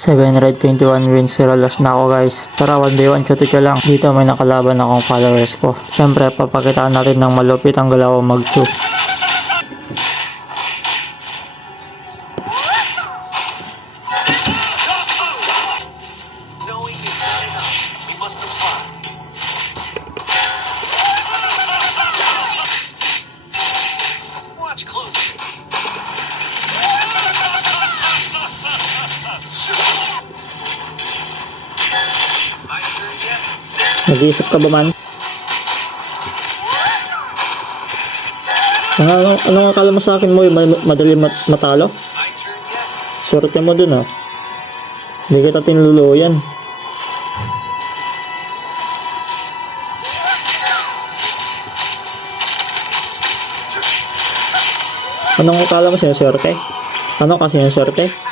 721 wins, 0 loss na ako guys. Tara, 1v1 shooty ka lang. Dito may nakalaban akong followers ko. Siyempre, papakitaan natin ng malupit ang galaw mag-2. Nag-iisip ka ba man? Anong akala mo sa akin mo? Madali matalo? Swerte mo dun ah. Hindi kita tinluluyan. Anong akala mo sinuswerte? Ano kasi sinuswerte?